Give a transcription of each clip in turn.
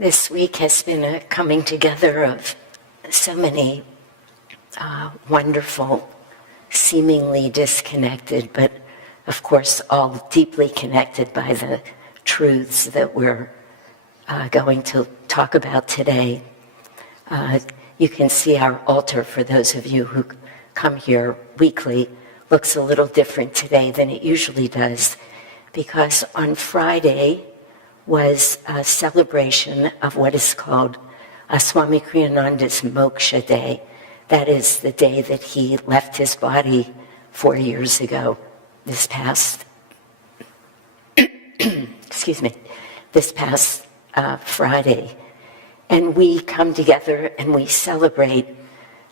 This week has been a coming together of so many wonderful, seemingly disconnected, but of course all deeply connected by the truths that we're going to talk about today. You can see our altar, for those of you who come here weekly, looks a little different today than it usually does, because on Friday was a celebration of what is called Swami Kriyananda's Moksha Day. That is the day that he left his body 4 years ago, this past Friday. And we come together and we celebrate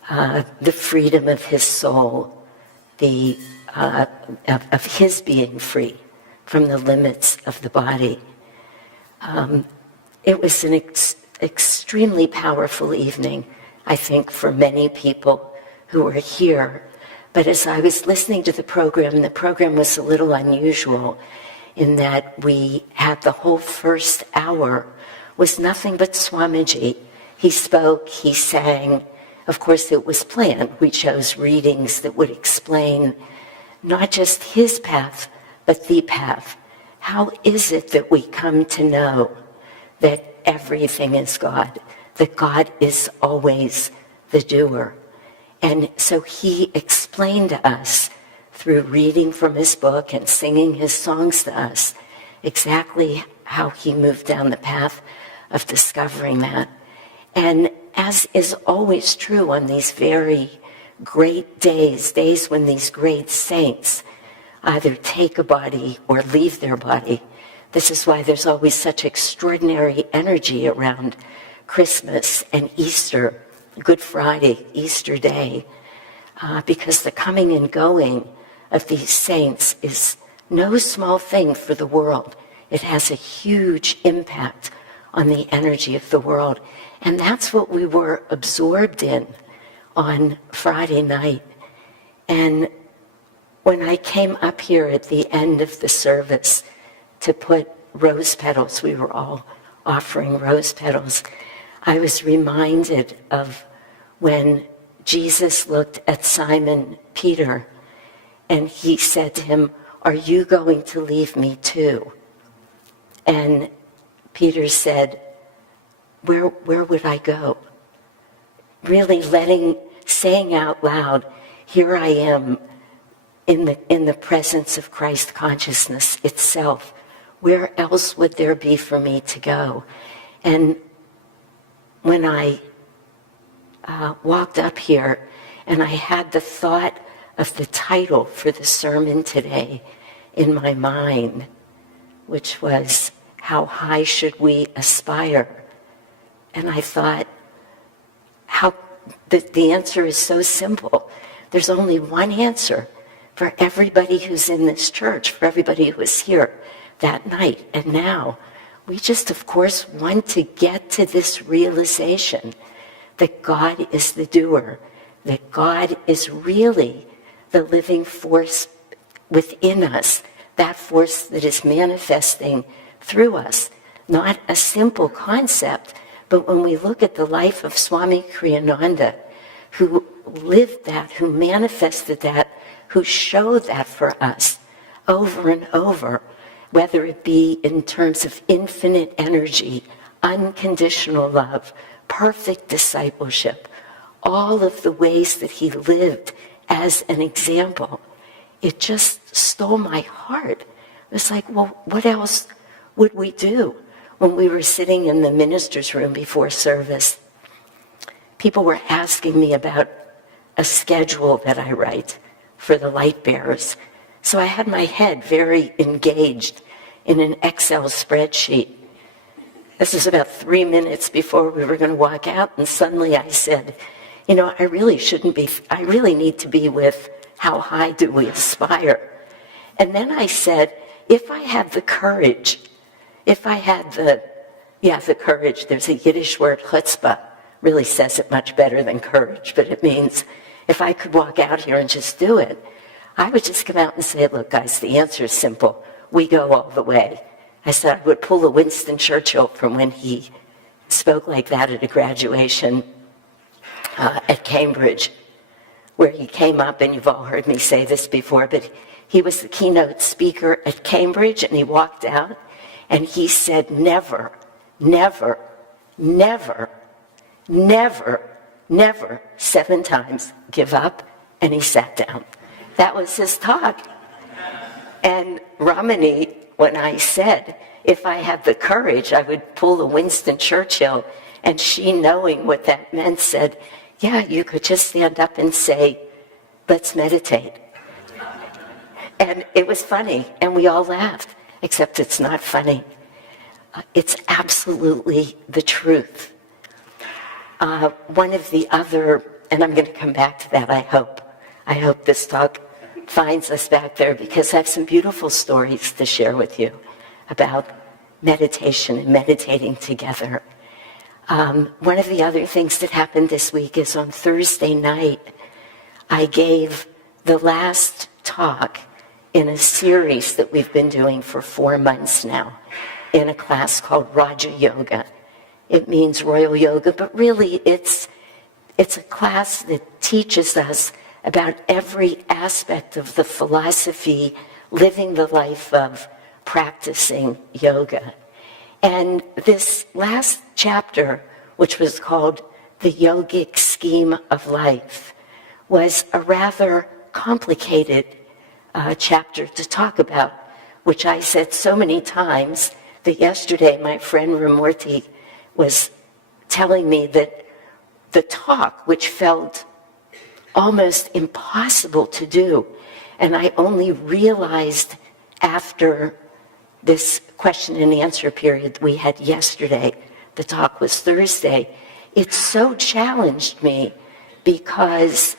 the freedom of his soul, of his being free from the limits of the body. It was an extremely powerful evening, I think, for many people who were here. But as I was listening to the program was a little unusual in that we had the whole first hour was nothing but Swamiji. He spoke, he sang. Of course, it was planned. We chose readings that would explain not just his path, but the path. How is it that we come to know that everything is God, that God is always the doer? And so he explained to us through reading from his book and singing his songs to us exactly how he moved down the path of discovering that. And as is always true on these very great days when these great saints either take a body or leave their body. This is why there's always such extraordinary energy around Christmas and Easter, Good Friday, Easter Day, because the coming and going of these saints is no small thing for the world. It has a huge impact on the energy of the world. And that's what we were absorbed in on Friday night. And when I came up here at the end of the service to put rose petals, we were all offering rose petals, I was reminded of when Jesus looked at Simon Peter and he said to him, "Are you going to leave me too?" And Peter said, where would I go? Really saying out loud, here I am in the presence of Christ consciousness itself. Where else would there be for me to go? And when I walked up here and I had the thought of the title for the sermon today in my mind, which was, how high should we aspire? And I thought, the answer is so simple. There's only one answer for everybody who's in this church, for everybody who was here that night and now. We just, of course, want to get to this realization that God is the doer, that God is really the living force within us, that force that is manifesting through us. Not a simple concept, but when we look at the life of Swami Kriyananda, who lived that, who manifested that, who showed that for us over and over, whether it be in terms of infinite energy, unconditional love, perfect discipleship, all of the ways that he lived as an example, it just stole my heart. It was like, well, what else would we do? When we were sitting in the minister's room before service, people were asking me about a schedule that I write for the light bearers. So I had my head very engaged in an Excel spreadsheet. This was about 3 minutes before we were going to walk out, and suddenly I said, I really need to be with how high do we aspire? And then I said, if I had the courage, there's a Yiddish word, chutzpah, really says it much better than courage, but it means if I could walk out here and just do it, I would just come out and say, look, guys, the answer is simple. We go all the way. I said I would pull a Winston Churchill from when he spoke like that at a graduation at Cambridge, where he came up, and you've all heard me say this before, but he was the keynote speaker at Cambridge, and he walked out, and he said, never, never, never, never, never, 7 times, give up, and he sat down. That was his talk. And Ramani, when I said, if I had the courage, I would pull a Winston Churchill, and she, knowing what that meant, said, yeah, you could just stand up and say, let's meditate. And it was funny, and we all laughed, except it's not funny. It's absolutely the truth. One of the other, and I'm going to come back to that, I hope this talk finds us back there, because I have some beautiful stories to share with you about meditation and meditating together. One of the other things that happened this week is on Thursday night, I gave the last talk in a series that we've been doing for 4 months now in a class called Raja Yoga. It means royal yoga, but really it's a class that teaches us about every aspect of the philosophy, living the life of practicing yoga. And this last chapter, which was called The Yogic Scheme of Life, was a rather complicated chapter to talk about, which I said so many times that yesterday my friend Ramurti was telling me that the talk, which felt almost impossible to do, and I only realized after this question and answer period we had yesterday, the talk was Thursday, it so challenged me because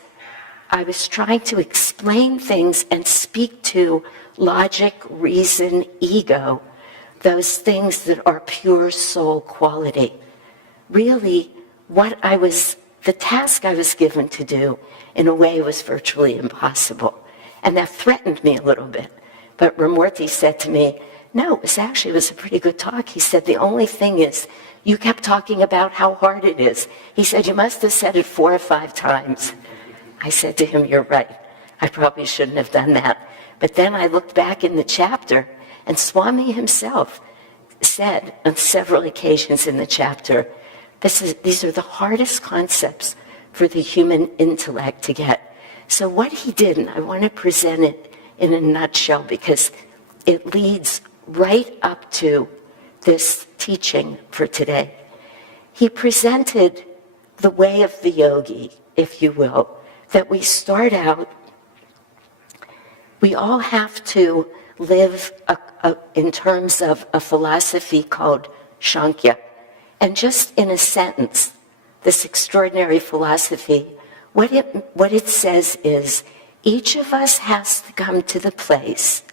I was trying to explain things and speak to logic, reason, ego, those things that are pure soul quality. Really, the task I was given to do, in a way, was virtually impossible. And that threatened me a little bit. But Ramurti said to me, no, it was a pretty good talk. He said, the only thing is, you kept talking about how hard it is. He said, you must have said it 4 or 5 times. I said to him, you're right. I probably shouldn't have done that. But then I looked back in the chapter, and Swami himself said on several occasions in the chapter, these are the hardest concepts for the human intellect to get. So what he did, and I want to present it in a nutshell because it leads right up to this teaching for today. He presented the way of the yogi, if you will, that we start out, we all have to live in terms of a philosophy called Sankhya. And just in a sentence, this extraordinary philosophy, what it says is, each of us has to come to the place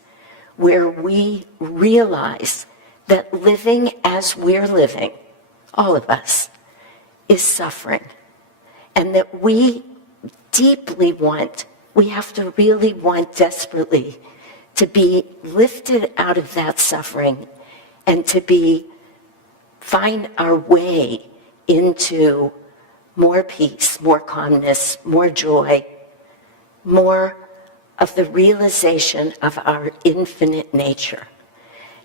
where we realize that living as we're living, all of us, is suffering. And that we have to really want desperately to be lifted out of that suffering and to find our way into more peace, more calmness, more joy, more of the realization of our infinite nature.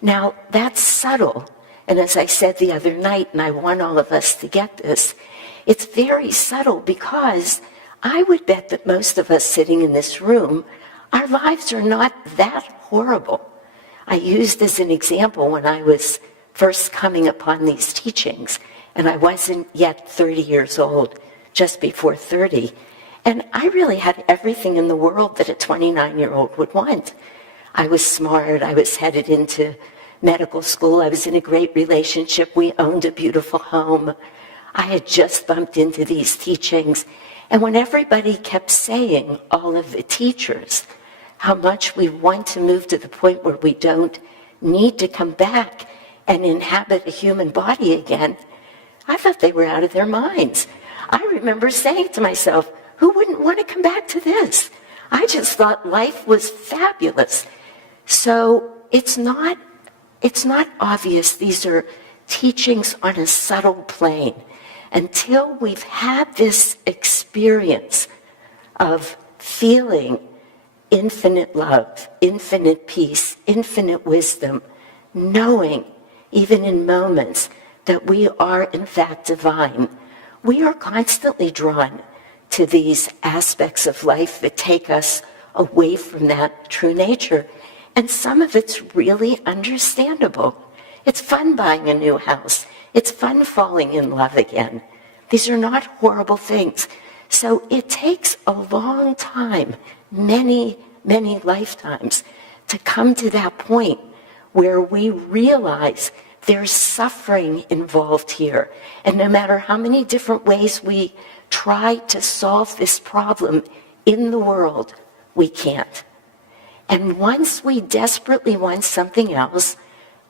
Now, that's subtle. And as I said the other night, and I want all of us to get this, it's very subtle because I would bet that most of us sitting in this room, our lives are not that horrible. I used as an example when I was first coming upon these teachings, and I wasn't yet 30 years old, just before 30. And I really had everything in the world that a 29-year-old would want. I was smart. I was headed into medical school. I was in a great relationship. We owned a beautiful home. I had just bumped into these teachings. And when everybody kept saying, all of the teachers, how much we want to move to the point where we don't need to come back and inhabit a human body again, I thought they were out of their minds. I remember saying to myself, who wouldn't want to come back to this? I just thought life was fabulous. So it's not obvious. These are teachings on a subtle plane until we've had this experience of feeling infinite love, infinite peace, infinite wisdom, knowing, even in moments, that we are in fact divine. We are constantly drawn to these aspects of life that take us away from that true nature. And some of it's really understandable. It's fun buying a new house. It's fun falling in love again. These are not horrible things. So it takes a long time, many, many lifetimes, to come to that point where we realize there's suffering involved here. And no matter how many different ways we try to solve this problem in the world, we can't. And once we desperately want something else,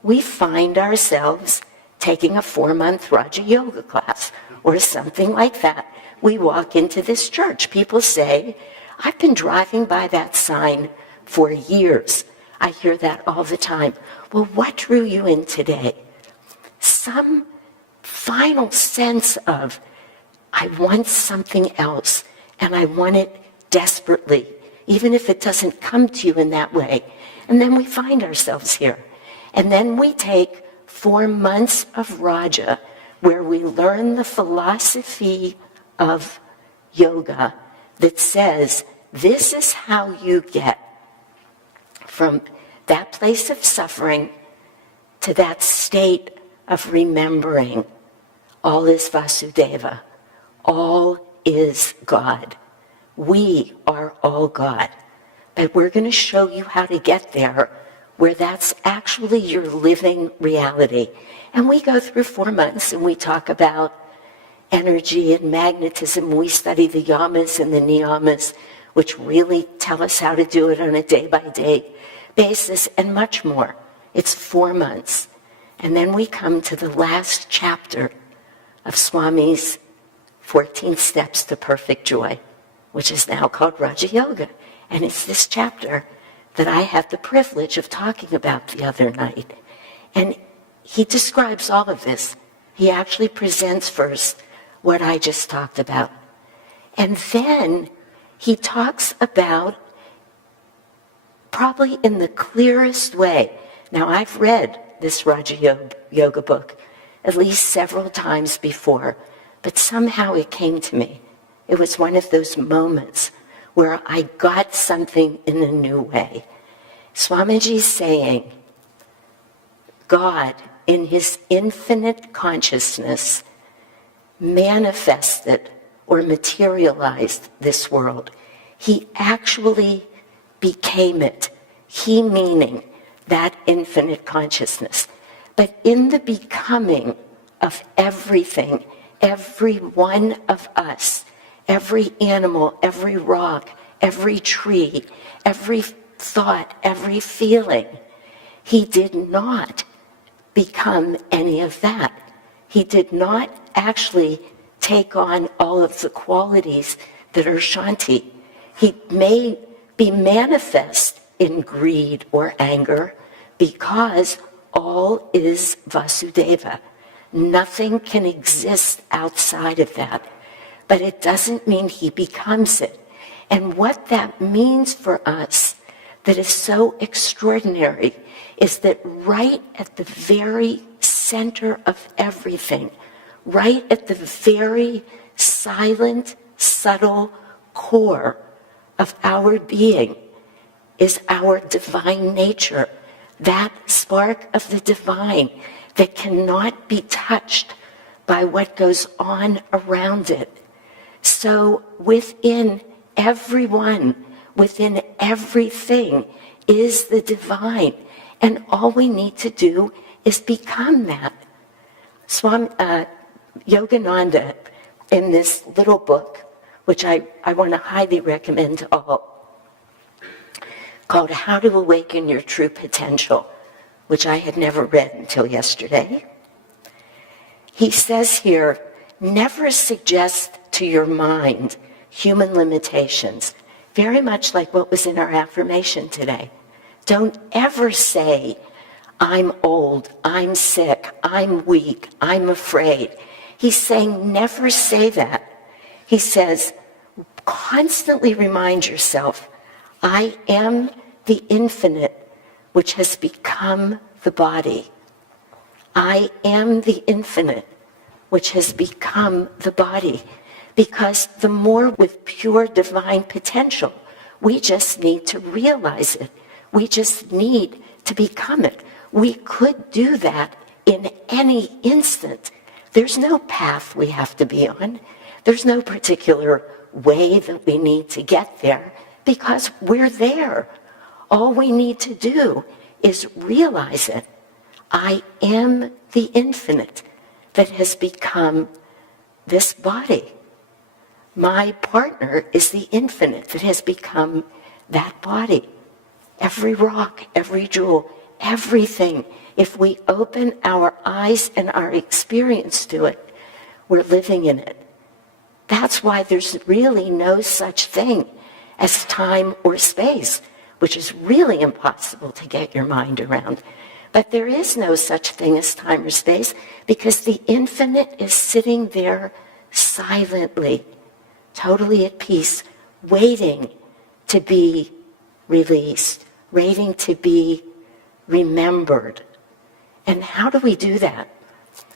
we find ourselves taking a 4-month Raja Yoga class or something like that. We walk into this church. People say, I've been driving by that sign for years. I hear that all the time. Well, what drew you in today? Some final sense of, I want something else, and I want it desperately, even if it doesn't come to you in that way. And then we find ourselves here. And then we take 4 months of Raja, where we learn the philosophy of yoga that says, this is how you get from that place of suffering to that state of remembering all is Vasudeva, all is God. We are all God. But we're going to show you how to get there where that's actually your living reality. And we go through 4 months and we talk about energy and magnetism. We study the yamas and the niyamas, which really tell us how to do it on a day-by-day basis, and much more. It's 4 months. And then we come to the last chapter of Swami's 14 Steps to Perfect Joy, which is now called Raja Yoga. And it's this chapter that I had the privilege of talking about the other night. And he describes all of this. He actually presents first what I just talked about. And then he talks about, probably in the clearest way. Now, I've read this Raja Yoga book at least several times before, but somehow it came to me. It was one of those moments where I got something in a new way. Swamiji's saying, God, in his infinite consciousness, manifested or materialized this world. He actually became it. He meaning that infinite consciousness. But in the becoming of everything, every one of us, every animal, every rock, every tree, every thought, every feeling, he did not become any of that. He did not actually take on all of the qualities that are Shanti. He may be manifest in greed or anger because all is Vasudeva. Nothing can exist outside of that. But it doesn't mean he becomes it. And what that means for us that is so extraordinary is that right at the very center of everything, right at the very silent, subtle core of our being is our divine nature, that spark of the divine that cannot be touched by what goes on around it. So within everyone, within everything is the divine, and all we need to do is become that. Swami Yogananda, in this little book, which I want to highly recommend to all, called How to Awaken Your True Potential, which I had never read until yesterday. He says here, never suggest to your mind human limitations, very much like what was in our affirmation today. Don't ever say, I'm old, I'm sick, I'm weak, I'm afraid. He's saying never say that. He says, constantly remind yourself, I am the infinite which has become the body. I am the infinite which has become the body. Because the more with pure divine potential, we just need to realize it. We just need to become it. We could do that in any instant. There's no path we have to be on. There's no particular way that we need to get there because we're there. All we need to do is realize it. I am the infinite that has become this body. My partner is the infinite that has become that body. Every rock, every jewel, everything. If we open our eyes and our experience to it, we're living in it. That's why there's really no such thing as time or space, which is really impossible to get your mind around. But there is no such thing as time or space because the infinite is sitting there silently, totally at peace, waiting to be released, waiting to be remembered. And how do we do that?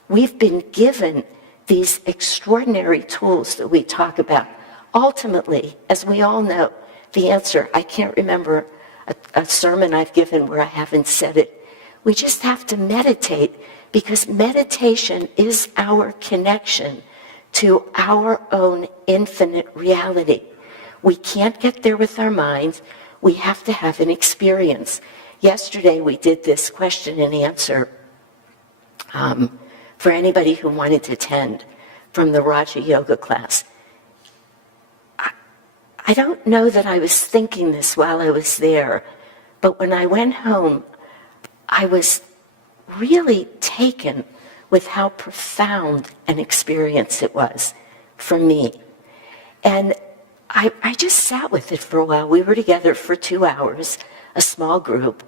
We've been given these extraordinary tools that we talk about. Ultimately, as we all know, the answer, I can't remember a sermon I've given where I haven't said it. We just have to meditate because meditation is our connection to our own infinite reality. We can't get there with our minds. We have to have an experience. Yesterday we did this question and answer for anybody who wanted to attend from the Raja Yoga class. I don't know that I was thinking this while I was there, but when I went home, I was really taken with how profound an experience it was for me. And I just sat with it for a while. We were together for 2 hours, a small group,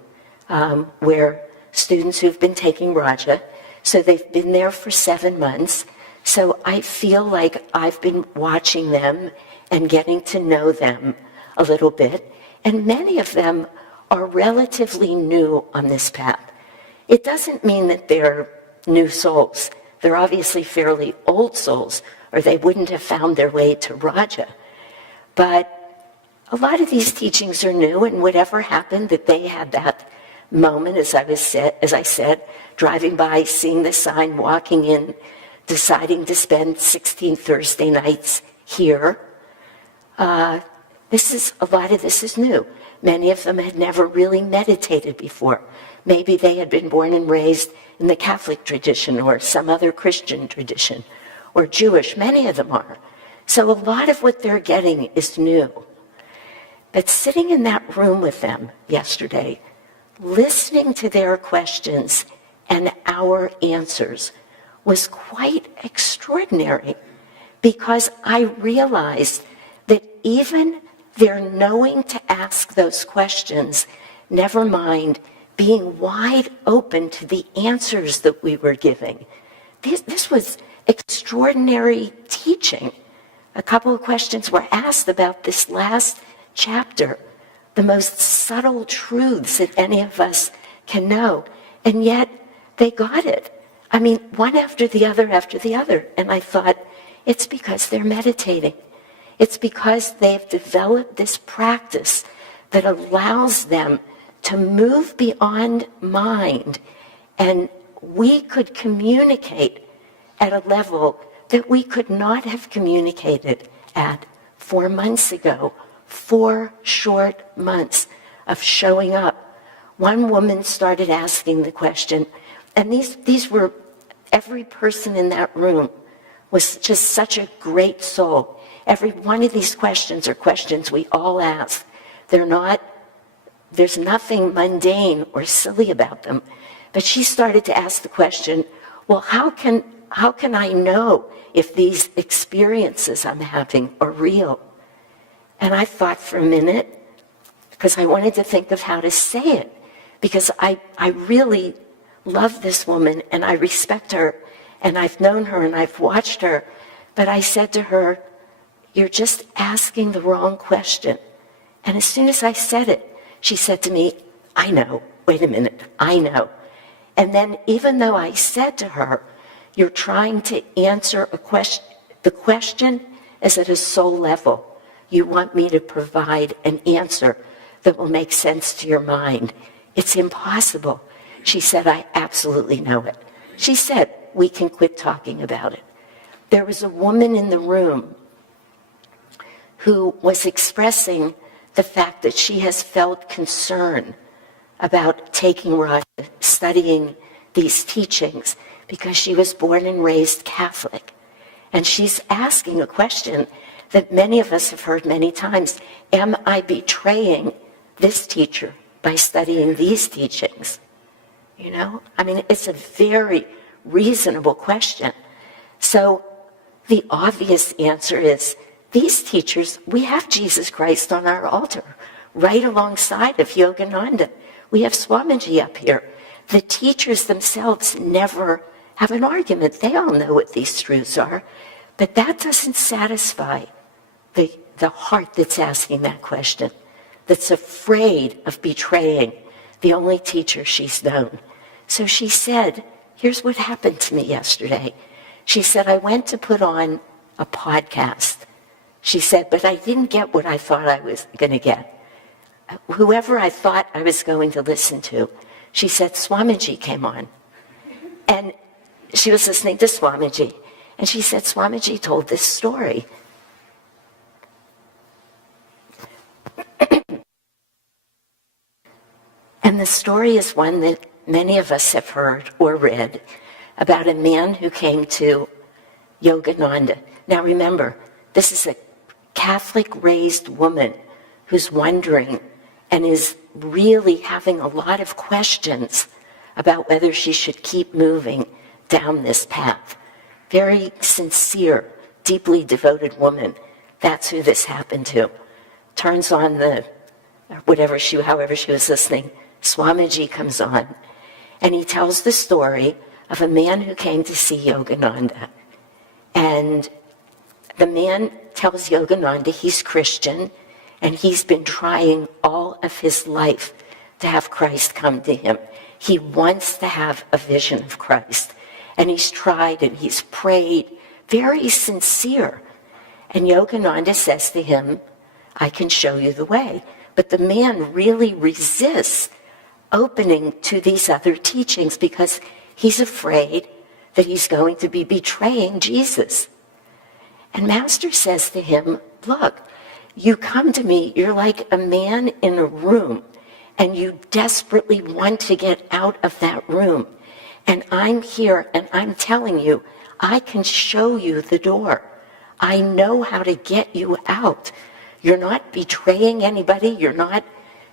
where students who've been taking Raja, so they've been there for 7 months. So I feel like I've been watching them and getting to know them a little bit. And many of them are relatively new on this path. It doesn't mean that they're new souls. They're obviously fairly old souls, or they wouldn't have found their way to Raja. But a lot of these teachings are new, and whatever happened that they had that moment, as I said, driving by, seeing the sign, walking in, deciding to spend 16 Thursday nights here. A lot of this is new. Many of them had never really meditated before. Maybe they had been born and raised in the Catholic tradition or some other Christian tradition or Jewish. Many of them are. So a lot of what they're getting is new. But sitting in that room with them yesterday, listening to their questions and our answers was quite extraordinary because I realized that even their knowing to ask those questions, never mind being wide open to the answers that we were giving. This was extraordinary teaching. A couple of questions were asked about this last chapter, the most subtle truths that any of us can know, and yet they got it. I mean, one after the other, and I thought, it's because they're meditating. It's because they've developed this practice that allows them to move beyond mind, and we could communicate at a level that we could not have communicated at 4 months ago, 4 short months of showing up. One woman started asking the question, and these were, every person in that room was just such a great soul. Every one of these questions are questions we all ask. There's nothing mundane or silly about them. But she started to ask the question, well, how can I know if these experiences I'm having are real? And I thought for a minute, because I wanted to think of how to say it, because I really love this woman and I respect her and I've known her and I've watched her, but I said to her, you're just asking the wrong question. And as soon as I said it, she said to me, I know, wait a minute, I know. And then even though I said to her, you're trying to answer a question, the question is at a soul level. You want me to provide an answer that will make sense to your mind. It's impossible. She said, I absolutely know it. She said, we can quit talking about it. There was a woman in the room who was expressing the fact that she has felt concern about taking Raja, studying these teachings, because she was born and raised Catholic. And she's asking a question that many of us have heard many times. Am I betraying this teacher by studying these teachings? You know, I mean, it's a very reasonable question. So the obvious answer is, these teachers, we have Jesus Christ on our altar, right alongside of Yogananda. We have Swamiji up here. The teachers themselves never have an argument. They all know what these truths are. But that doesn't satisfy the heart that's asking that question, that's afraid of betraying the only teacher she's known. So she said, here's what happened to me yesterday. She said, I went to put on a podcast. She said, but I didn't get what I thought I was going to get. Whoever I thought I was going to listen to, she said, Swamiji came on. And she was listening to Swamiji. And she said, Swamiji told this story. And the story is one that many of us have heard or read, about a man who came to Yogananda. Now remember, this is a Catholic-raised woman who's wondering and is really having a lot of questions about whether she should keep moving down this path. Very sincere, deeply devoted woman. That's who this happened to. Turns on however she was listening, Swamiji comes on, and he tells the story of a man who came to see Yogananda. And the man tells Yogananda he's Christian, and he's been trying all of his life to have Christ come to him. He wants to have a vision of Christ. And he's tried and he's prayed, very sincere. And Yogananda says to him, I can show you the way. But the man really resists opening to these other teachings because he's afraid that he's going to be betraying Jesus. And Master says to him, look, you come to me, you're like a man in a room, and you desperately want to get out of that room. And I'm here, and I'm telling you, I can show you the door. I know how to get you out. You're not betraying anybody. You're not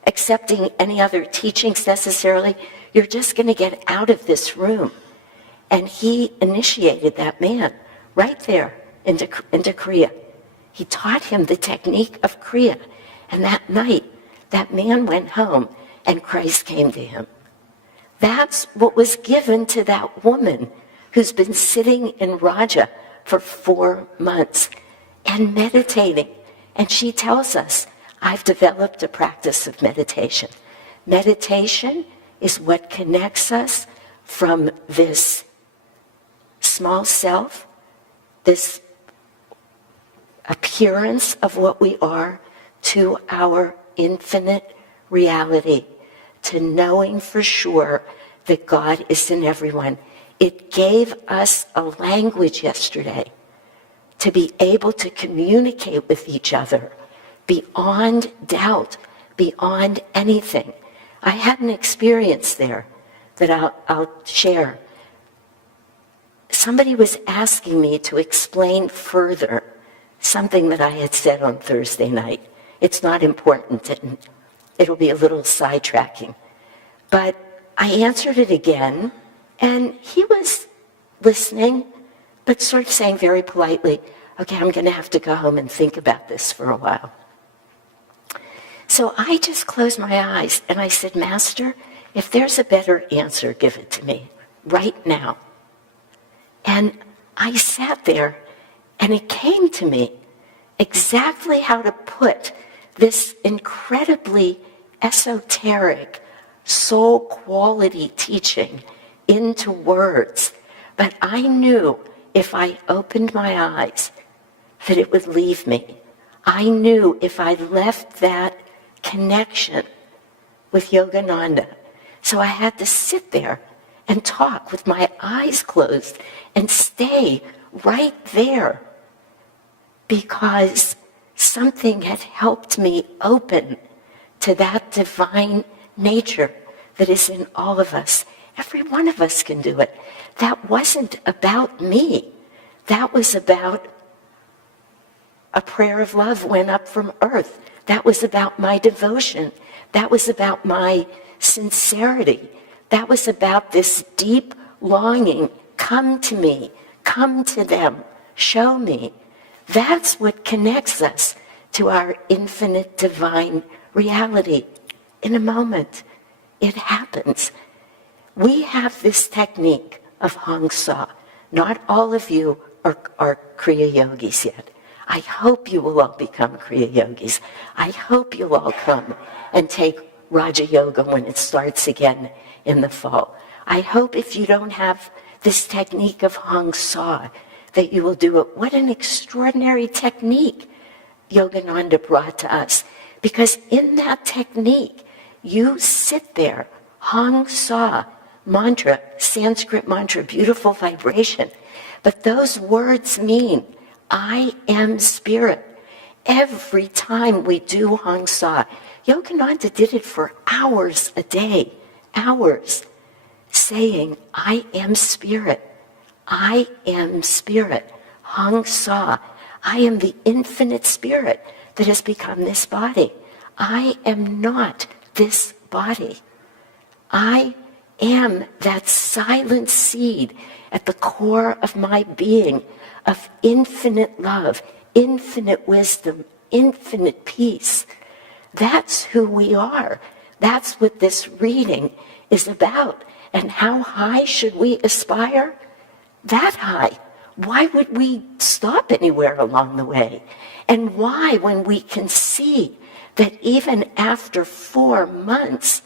accepting any other teachings necessarily. You're just going to get out of this room. And he initiated that man right there into Kriya. He taught him the technique of Kriya. And that night, that man went home, and Christ came to him. That's what was given to that woman who's been sitting in Raja for 4 months and meditating. And she tells us, I've developed a practice of meditation. Meditation is what connects us from this small self, this appearance of what we are, to our infinite reality, to knowing for sure that God is in everyone. It gave us a language yesterday to be able to communicate with each other beyond doubt, beyond anything. I had an experience there that I'll share. Somebody was asking me to explain further something that I had said on Thursday night. It's not important, and it'll be a little sidetracking. But I answered it again, and he was listening, but sort of saying very politely, okay, I'm going to have to go home and think about this for a while. So I just closed my eyes, and I said, Master, if there's a better answer, give it to me right now. And I sat there, and it came to me exactly how to put this incredibly esoteric, soul quality teaching into words. But I knew if I opened my eyes that it would leave me. I knew if I left that connection with Yogananda. So I had to sit there and talk with my eyes closed and stay right there, because something had helped me open to that divine nature that is in all of us. Every one of us can do it. That wasn't about me. That was about a prayer of love went up from earth. That was about my devotion. That was about my sincerity. That was about this deep longing. Come to me. Come to them. Show me. That's what connects us to our infinite divine reality. In a moment, it happens. We have this technique of Hong Sa. Not all of you are Kriya Yogis yet. I hope you will all become Kriya Yogis. I hope you'll all come and take Raja Yoga when it starts again in the fall. I hope if you don't have this technique of Hong Sa, that you will do it. What an extraordinary technique Yogananda brought to us. Because in that technique, you sit there, Hong Sa, mantra, Sanskrit mantra, beautiful vibration. But those words mean, I am spirit. Every time we do Hong Sa, Yogananda did it for hours a day, hours, saying, I am spirit. I am spirit. Hong Sa. I am the infinite spirit that has become this body. I am not this body. I am that silent seed at the core of my being of infinite love, infinite wisdom, infinite peace. That's who we are. That's what this reading is about. And how high should we aspire? That high. Why would we stop anywhere along the way? And why, when we can see that even after 4 months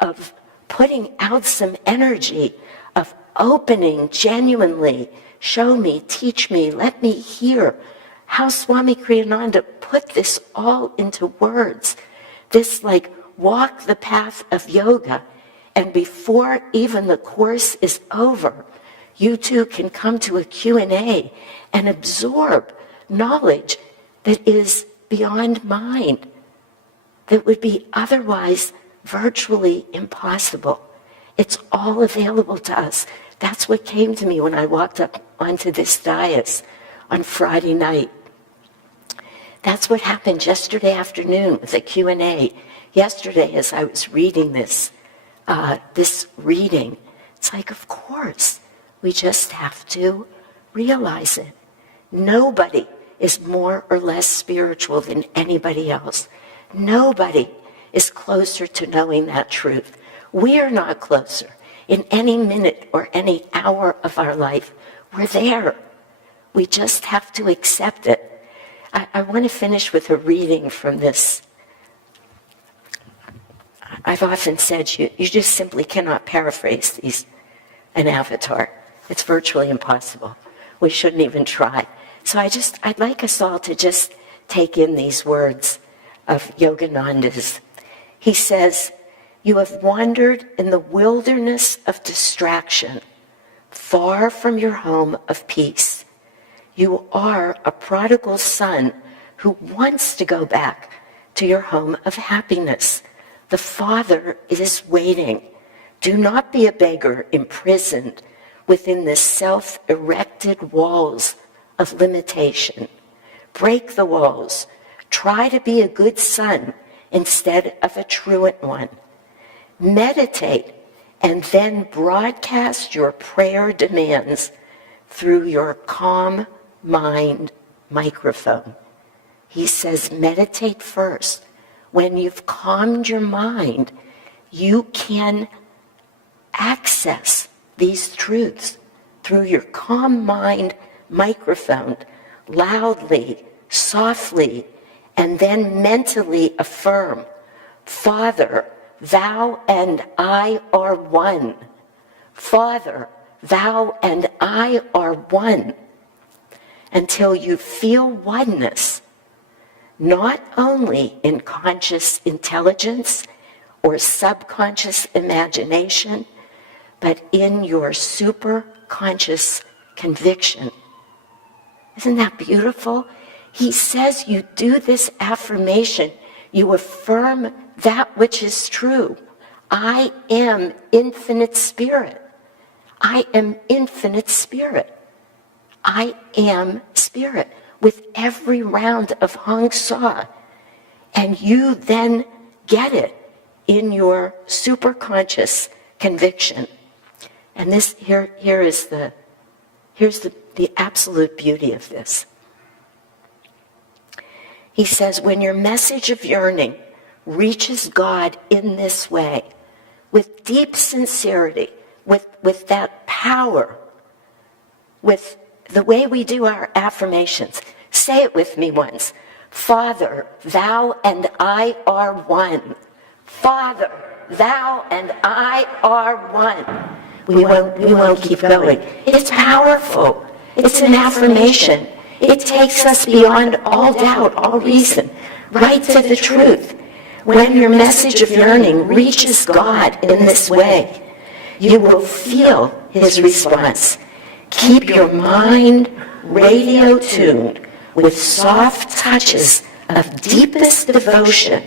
of putting out some energy, of opening genuinely, show me, teach me, let me hear how Swami Kriyananda put this all into words, this like walk the path of yoga, and before even the course is over, you too can come to a Q&A and absorb knowledge that is beyond mind, that would be otherwise virtually impossible. It's all available to us. That's what came to me when I walked up onto this dais on Friday night. That's what happened yesterday afternoon with a Q&A. Yesterday, as I was reading this reading, it's like, of course, we just have to realize it. Nobody is more or less spiritual than anybody else. Nobody is closer to knowing that truth. We are not closer. In any minute or any hour of our life, we're there. We just have to accept it. I want to finish with a reading from this. I've often said you just simply cannot paraphrase an avatar. It's virtually impossible. We shouldn't even try. So I'd like us all to just take in these words of Yogananda's. He says, you have wandered in the wilderness of distraction, far from your home of peace. You are a prodigal son who wants to go back to your home of happiness. The Father is waiting. Do not be a beggar imprisoned within the self-erected walls of limitation. Break the walls. Try to be a good son instead of a truant one. Meditate and then broadcast your prayer demands through your calm mind microphone. He says, meditate first. When you've calmed your mind, you can access these truths through your calm mind microphone, loudly, softly, and then mentally affirm, Father, thou and I are one. Father, thou and I are one. Until you feel oneness, not only in conscious intelligence or subconscious imagination, but in your superconscious conviction. Isn't that beautiful? He says you do this affirmation, you affirm that which is true. I am infinite spirit. I am infinite spirit. I am spirit with every round of Hong Sa. And you then get it in your superconscious conviction. And this here's the absolute beauty of this. He says, when your message of yearning reaches God in this way, with deep sincerity, with that power, with the way we do our affirmations. Say it with me once. Father, thou and I are one. Father, thou and I are one. We won't keep going. It's powerful. It's an affirmation. It takes us beyond all doubt, all reason, right to the truth. When your message of yearning reaches God in this way, you will feel his response. Keep your mind radio tuned with soft touches of deepest devotion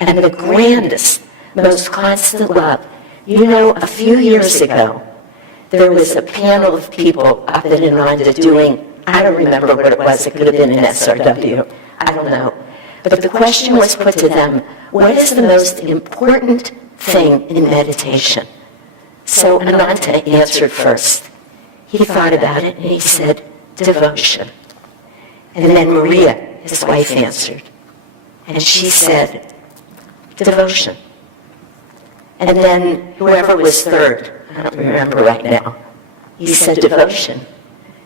and the grandest, most constant love. You know, a few years ago, there was a panel of people up in Ananda doing, I don't remember what it was, it could have been an SRW, I don't know. But the question was put to them, what is the most important thing in meditation? So Ananda answered first. He thought about it and he said, devotion. And then Maria, his wife, answered. And she said, devotion. And then whoever was third, I don't remember right now, he said devotion.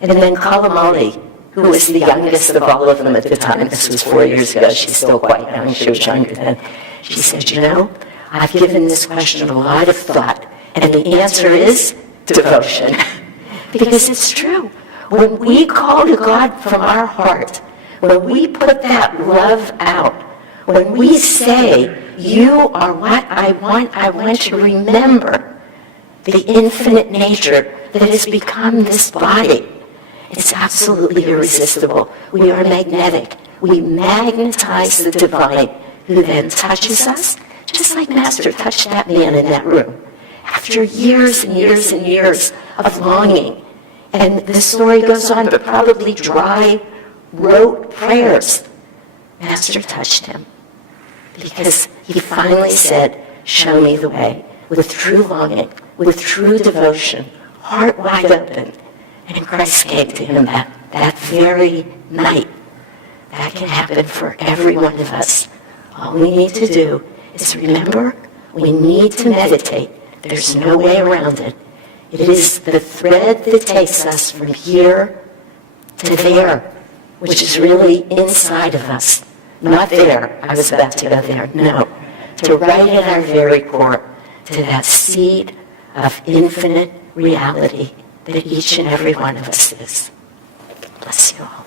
And then Kalamali, who was the youngest of all of them at the time, this was 4 years ago, she's still quite young, she was younger then, she said, you know, I've given this question a lot of thought, and the answer is devotion. Because it's true. When we call to God from our heart, when we put that love out, when we say, you are what I want to remember the infinite nature that has become this body. It's absolutely irresistible. We are magnetic. We magnetize the divine, who then touches us, just like Master touched that man in that room. After years and years and years of longing, and the story goes on, but probably dry, rote prayers, Master touched him. Because he finally said, show me the way, with true longing, with true devotion, heart wide open. And Christ came to him that very night. That can happen for every one of us. All we need to do is remember, we need to meditate. There's no way around it. It is the thread that takes us from here to there, which is really inside of us. Not there, I was about to go there, no. To right at our very core, to that seed of infinite reality that each and every one of us is. Bless you all.